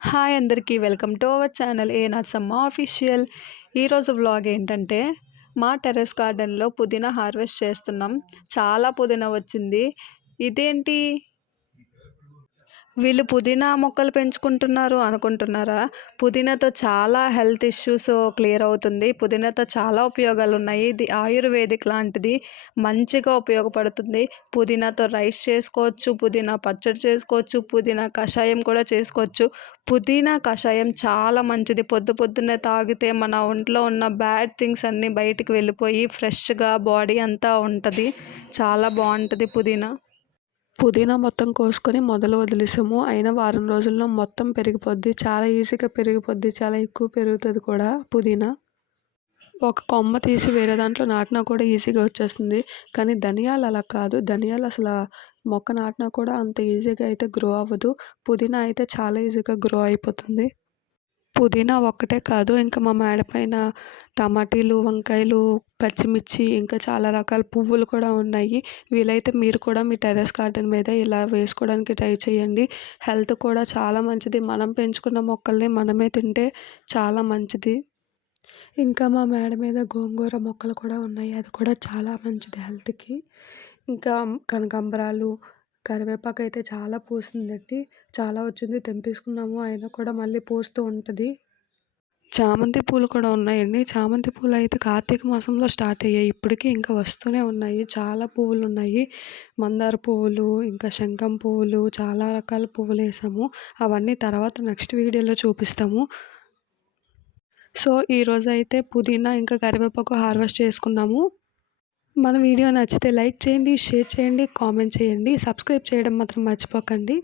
Hi అందరికీ welcome to our channel A Narsamma official. ఈరోజు vlog ఏంటంటే మా టెర్రస్ గార్డెన్లో పుదీనా హార్వెస్ట్ చేస్తున్నాం. చాలా పుదీనా వచ్చింది. ఇదేంటి వీళ్ళు పుదీనా మొక్కలు పెంచుకుంటున్నారు అనుకుంటున్నారా? పుదీనాతో చాలా హెల్త్ ఇష్యూస్ క్లియర్ అవుతుంది. పుదీనాతో చాలా ఉపయోగాలు ఉన్నాయి. ఇది ఆయుర్వేదిక్ లాంటిది, మంచిగా ఉపయోగపడుతుంది. పుదీనాతో రైస్ చేసుకోవచ్చు, పుదీనా పచ్చడి చేసుకోవచ్చు, పుదీనా కషాయం కూడా చేసుకోవచ్చు. పుదీనా కషాయం చాలా మంచిది. పొద్దున్నే తాగితే మన ఒంట్లో ఉన్న బ్యాడ్ థింగ్స్ అన్నీ బయటికి వెళ్ళిపోయి ఫ్రెష్గా బాడీ అంతా ఉంటుంది. చాలా బాగుంటుంది పుదీనా. పుదీనా మొత్తం కోసుకొని మొదలు వదిలేసాము. అయినా వారం రోజుల్లో మొత్తం పెరిగిపోద్ది. చాలా ఈజీగా పెరిగిపోద్ది. చాలా ఎక్కువ పెరుగుతుంది కూడా పుదీనా. ఒక కొమ్మ తీసి వేరే దాంట్లో నాటినా కూడా ఈజీగా వచ్చేస్తుంది. కానీ ధనియాలు అలా కాదు. ధనియాలు అసలు మొక్క నాటినా కూడా అంత ఈజీగా అయితే గ్రో అవ్వదు. పుదీనా అయితే చాలా ఈజీగా గ్రో అయిపోతుంది. పుదీనా ఒక్కటే కాదు, ఇంకా మా మేడ పైన టమాటీలు, వంకాయలు, పచ్చిమిర్చి, ఇంకా చాలా రకాల పువ్వులు కూడా ఉన్నాయి. వీలైతే మీరు కూడా మీ టెర్రస్ గార్డెన్ మీద ఇలా వేసుకోవడానికి ట్రై చేయండి. హెల్త్ కూడా చాలా మంచిది. మనం పెంచుకున్న మొక్కల్ని మనమే తింటే చాలా మంచిది. ఇంకా మా మేడ మీద గోంగూర మొక్కలు కూడా ఉన్నాయి. అది కూడా చాలా మంచిది హెల్త్కి. ఇంకా కనకాంబరాలు, కరివేపాకు అయితే చాలా పూసిందండి. చాలా వచ్చింది, తెంపేసుకున్నాము. అయినా కూడా మళ్ళీ పూస్తూ ఉంటుంది. చామంతి పూలు కూడా ఉన్నాయండి. చామంతి పూలు అయితే కార్తీక మాసంలో స్టార్ట్ అయ్యాయి. ఇప్పటికీ ఇంకా వస్తూనే ఉన్నాయి. చాలా పువ్వులు ఉన్నాయి. మందార పువ్వులు, ఇంకా శంఖం పువ్వులు, చాలా రకాల పువ్వులు వేసాము. అవన్నీ తర్వాత నెక్స్ట్ వీడియోలో చూపిస్తాము. సో ఈరోజు అయితే పుదీనా ఇంకా కరివేపాకు హార్వెస్ట్ చేసుకున్నాము. మన వీడియో నచ్చితే లైక్ చేయండి, షేర్ చేయండి, కామెంట్ చేయండి. సబ్స్క్రైబ్ చేయడం మాత్రం మర్చిపోకండి.